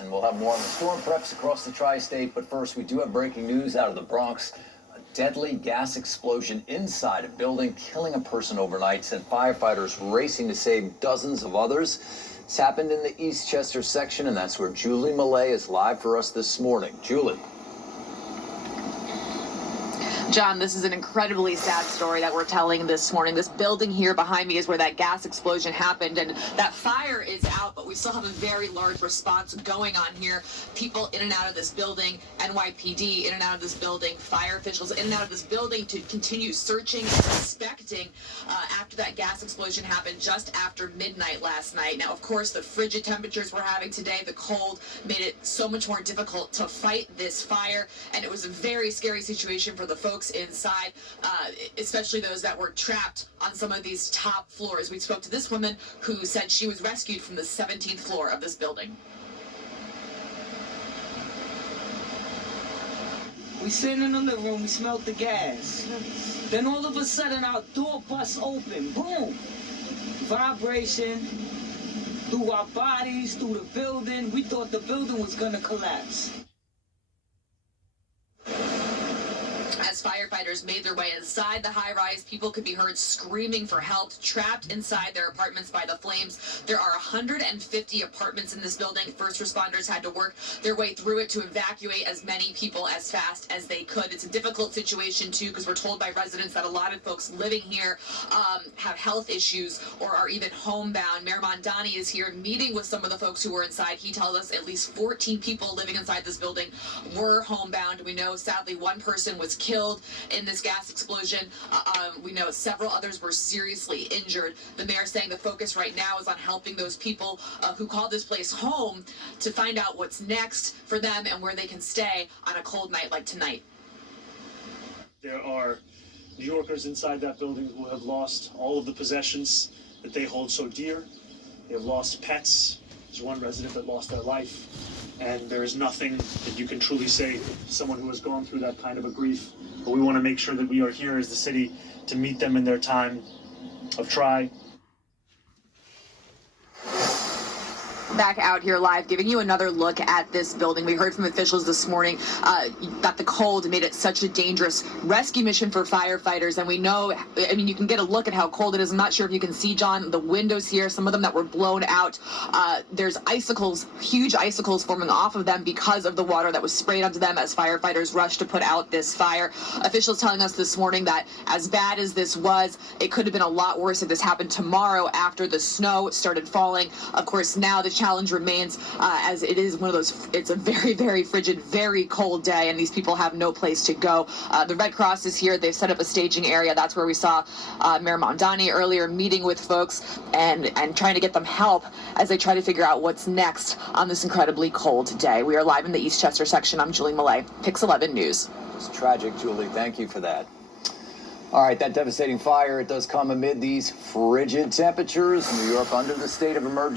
And we'll have more on the storm preps across the tri-state. But first, we do have breaking news out of the Bronx. A deadly gas explosion inside a building, killing a person overnight, sent firefighters racing to save dozens of others. It's happened in the Eastchester section, and that's where Julie Millet is live for us this morning. Julie. John, this is an incredibly sad story that we're telling this morning. This building here behind me is where that gas explosion happened, and that fire is out, but we still have a very large response going on here. People in and out of this building, NYPD in and out of this building, fire officials in and out of this building to continue searching and inspecting after that gas explosion happened just after midnight last night. Now, of course, the frigid temperatures we're having today, the cold, made it so much more difficult to fight this fire, and it was a very scary situation for the folks inside, especially those that were trapped on some of these top floors. We spoke to this woman who said she was rescued from the 17th floor of this building. We sitting in the living room, we smelled the gas. Then all of a sudden our door busts open, boom! Vibration through our bodies, through the building. We thought the building was gonna collapse. As firefighters made their way inside the high-rise, people could be heard screaming for help, trapped inside their apartments by the flames. There are 150 apartments in this building. First responders had to work their way through it to evacuate as many people as fast as they could. It's a difficult situation, too, because we're told by residents that a lot of folks living here have health issues or are even homebound. Mayor Mondani is here meeting with some of the folks who were inside. He tells us at least 14 people living inside this building were homebound. We know, sadly, one person was killed in this gas explosion. We know several others were seriously injured. The mayor saying the focus right now is on helping those people who call this place home to find out what's next for them and where they can stay on a cold night like tonight. There are New Yorkers inside that building who have lost all of the possessions that they hold so dear. They have lost pets. There's one resident that lost their life. And there is nothing that you can truly say to someone who has gone through that kind of a grief. But we want to make sure that we are here as the city to meet them in their time of try. Back out here live, giving you another look at this building. We heard from officials this morning that the cold made it such a dangerous rescue mission for firefighters. And we know, I mean, you can get a look at how cold it is. I'm not sure if you can see, John, the windows here, some of them that were blown out. There's icicles, huge icicles forming off of them because of the water that was sprayed onto them as firefighters rushed to put out this fire. Officials telling us this morning that as bad as this was, it could have been a lot worse if this happened tomorrow after the snow started falling. Of course, now the challenge remains as it is one of those, it's a very, very frigid, very cold day, and these people have no place to go. The Red Cross is here. They've set up a staging area. That's where we saw Mayor Mondani earlier meeting with folks and trying to get them help as they try to figure out what's next on this incredibly cold day. We are live in the Eastchester section. I'm Julie Millet, Pix 11 News. It's tragic, Julie. Thank you for that. All right, that devastating fire, it does come amid these frigid temperatures. New York under the state of emergency.